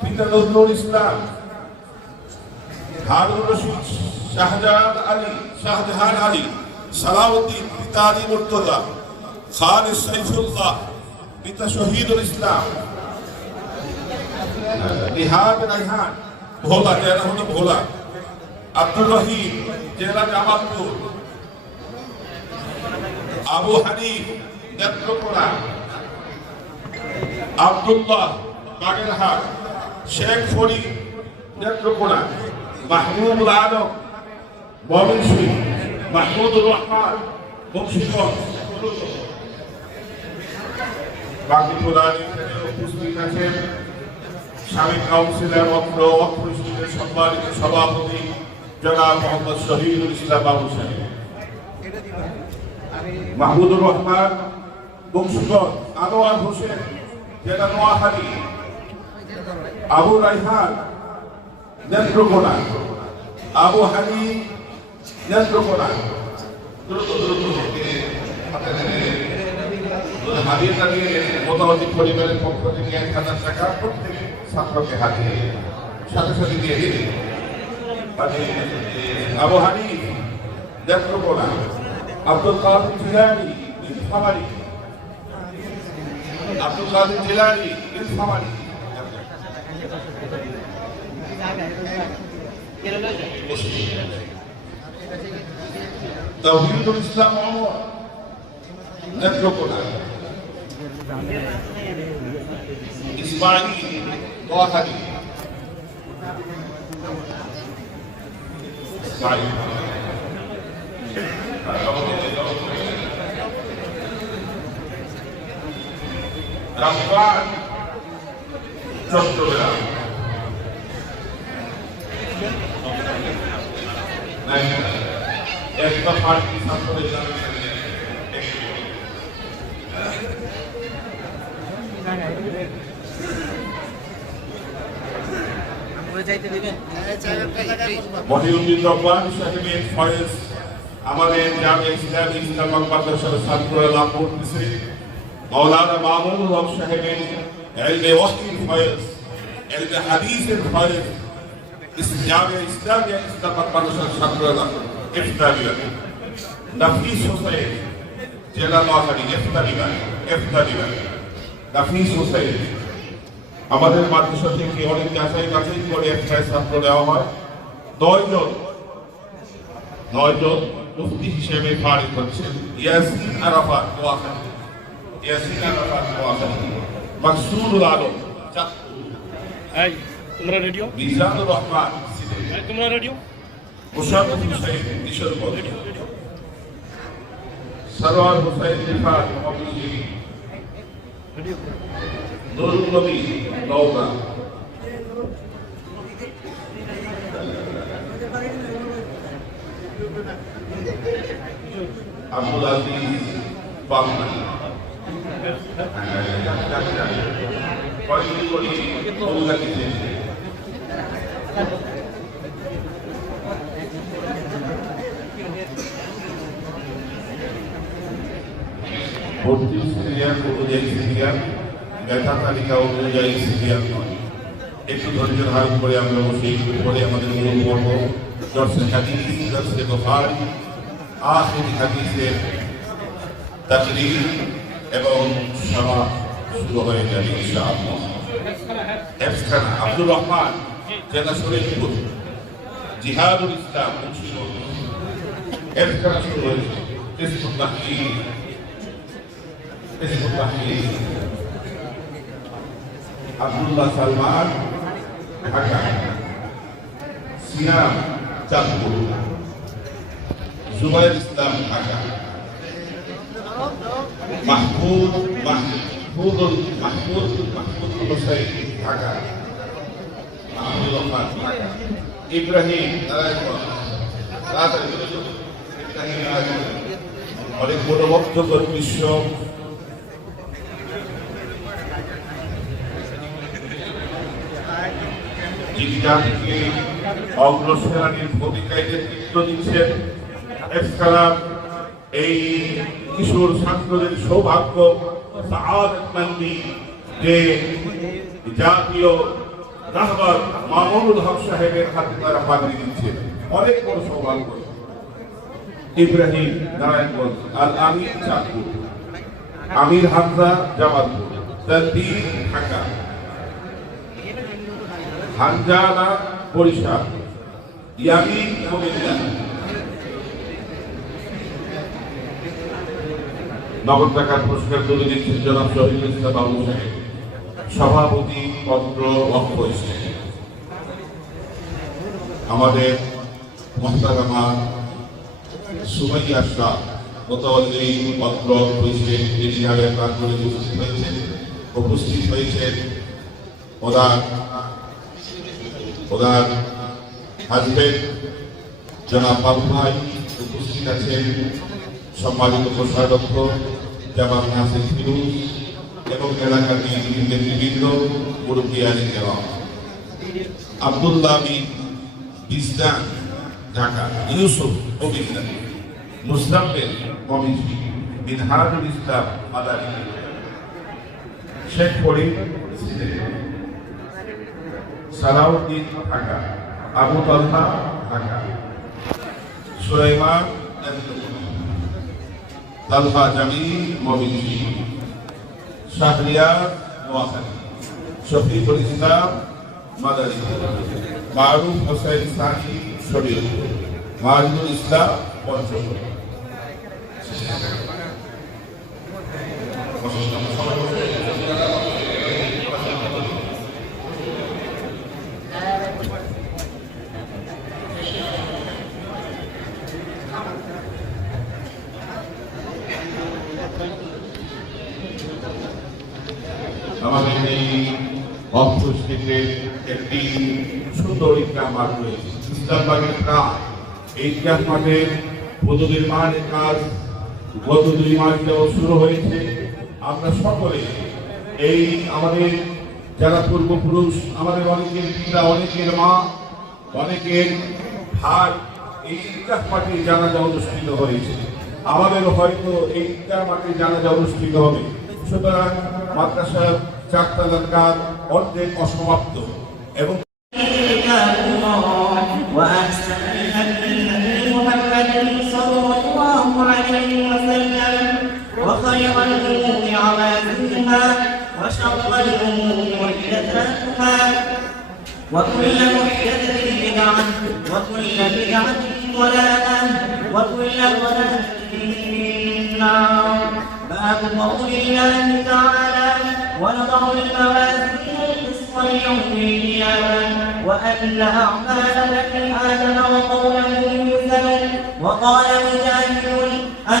পিতা নজরুল ইসলাম শাহজাহান আলী শাহজাহান আলী, সালাউদ্দিন, পিতা আলী সাইফুল্লাহ, পিতা শহীদুল ইসলাম ভোলা, জেলা হলো ভোলা, আব্দুর রহিম, জেলা জামালপুর, আবু হানিফ, নেত্রকোনা, আব্দুল্লাহ বাগেরহাট, শেখ ফরিদ নেত্রকোনা মাহমুদুল আলম ময়মনসিংহ মাহমুদুর রহমান বংশীগঞ্জ সম্মানিত সভাপতি জনাব মোহাম্মদ শহীদুল ইসলাম বাবু সাহেব। মাহমুদুর রহমান বংশীগঞ্জ আনোয়ার হোসেন, জেলা নোয়াখালী আবু রাইহান, নেত্রকোনা। আবু হানি, নেত্রকোনা। দ্রুত দ্রুত হারিয়ে দাঁড়িয়ে মোটামুটি পরিবারের পক্ষ থেকে এক হাজার টাকা প্রত্যেক ছাত্রকে সাথে সাথে দিয়ে দিন মানে আবু হানি, নেত্রকোনা, আব্দুল কাদের জিলানি ইসলামারি আব্দুল কাদের জিলানি তৌহিদুল ইসলাম ওমর নেত্রকোনা ইসমাইল নোয়াখালী ইসমাইল রামপাল চট্টগ্রাম। একটা পার্টি ছাত্রদের মহিউদ্দিন রব্বান সাহেবের ফয়েজ আমাদের জামে ইসলামী ইসলাম মাদ্রাসার ছাত্ররা লাভ করতেছে। মৌলানা মামুনুল হক সাহেবের এলমে ওয়াহিদ ফয়েজ এলমে হাদিসের ফয়েজ জামে ইসলামী ইসলাম মাদ্রাসার ছাত্ররা ইফতারি নাফিস হোসেন জেলা নোয়াখালী ইফতারি ইফতারি নাফিস হোসেন আমাদের মাদ্রাসা থেকে অনেক যাচাই বাছাই করে একটা ছাত্র দেওয়া হয়। নয় জন নয় মুফতি হিসেবে ফারিক হচ্ছেন ইয়াসিন আরাফাত নোয়াখালী ইয়াসিন আরাফাত নোয়াখালী মাকসুদুল আলম এই তোমরা রেডিও মিজানুর রহমান এই তোমরা রেডিও মুশারফ হুসাইন কিশোরগঞ্জ সরওয়ার হুসাইন রিফাত অফিসি রেডিও নুরুল নবী নওগাঁ আব্দুল আজিজ পাবনা কয়েকটি করি কলকাতা থেকে ভর্তি সিরিয়াল অনুযায়ী সিরিয়াল ব্যথা তালিকা অনুযায়ী সিরিয়াল নয় একটু ধৈর্য ধারণ করে আমরা একটু পরে আমাদের মূল পর্ব দর্শন হাদিস দর্শন গোফার আখির হাদিসের তাকরির এবং সভা শুরু হয়ে যাবে হেফখানা আব্দুর রহমান, জেলা শরীফপুর, জিহাদুল ইসলাম মুন্সিগঞ্জ শুরু হয়েছে। তাহরির আব্দুল্লাহ সালমান, ঢাকা। সিয়াম, চাঁদপুর। জুবাইর ইসলাম, ঢাকা। মাহমুদ মাহমুদুল মাহমুদ মাহমুদ হোসেন ঢাকা ইব্রাহিম অনেক বড় বক্তব্য বিশ্ব যিনি জাতিকে অগ্রসরানির ভূমিকায় নেতৃত্ব দিচ্ছেন এছাড়া এই কিশোর ছাত্রদের সৌভাগ্য যে জাতীয় রাহবার মামুনুল হক সাহেবের হাতে তারা পাগড়ি দিচ্ছে। অনেক বড় সৌভাগ্য। ইব্রাহিম নারায়ণগঞ্জ আর আমির চাঁদপুর, আমির হামজা জামালপুর তদ্বির ঢাকা হানজানা বরিশাল, ইয়ামিন নগদ টাকার পুরস্কার তুলে দিচ্ছেন জনাব শহীদুল ইসলাম বাবু সাহেব। সভাপতি পত্র অক্ষ আমাদের মোহতারামা শাহ গতকালই পত্র হয়েছে ইতিহারে প্রাঙ্গণে উপস্থিত হয়েছেন উপস্থিত হয়েছেন। ওনার ওনার হাজবেন্ড জনাব বাবু ভাই উপস্থিত আছেন। সম্মানিত কোষাধ্যক্ষ জামাল নাসির ফিরুজ এবং এলাকার নেতৃবৃন্দ মুরব্বিয়ানি দেওয়া আব্দুল্লাহ বিন বিস্তান ঢাকা। ইউসুফ অভিজ্ঞান মুস্তাফের কমিটি মিনহাজুল ইসলাম মাদারি শেখ ফরিদ সালাউদ্দিন ঢাকা। আবু তলহা ঢাকা। সুলাইমান তালহা জামিল মবিন শাহরিয়ার নোয়াখালী শফিকুল ইসলাম মাদারি মারুফ হোসেন সানি শরীর মাজুল ইসলাম পঞ্চম আমাদের এই অফস্টেটের একটি সুন্দর ইসলাম মাঠ রয়েছে। ইসলামবাগের প্রাণ। এই ইসলাম মাঠের পদ নির্মাণের কাজ, গত দুই মাস যাবৎ শুরু হয়েছে। আমরা সকলে এই আমাদের যারা পূর্বপুরুষ, আমাদের অনেকের পিতা, অনেকের মা, অনেকের ভাই, এই ইতিহাস মাঠে জানাজা অনুষ্ঠিত হয়েছে আমাদের হয়তো এই ইতিহাস মাঠে জানাজা অনুষ্ঠিত হবে। সুতরাং মাদ্রাসা চারতলার কাজ অর্ধেক অসমাপ্ত এবং كتاب الله وأحسن الهدي هدي محمد صلى الله عليه وسلم وخير الأمور عوازمها وشر الأمور محدثاتها وكل محدثة بدعة وكل بدعة ضلالة وكل ضلالة في النار باب قول الله تعالى ونضع الموازين القسط ليوم وأن أعمال بني آدم وقوله وقال مجاهد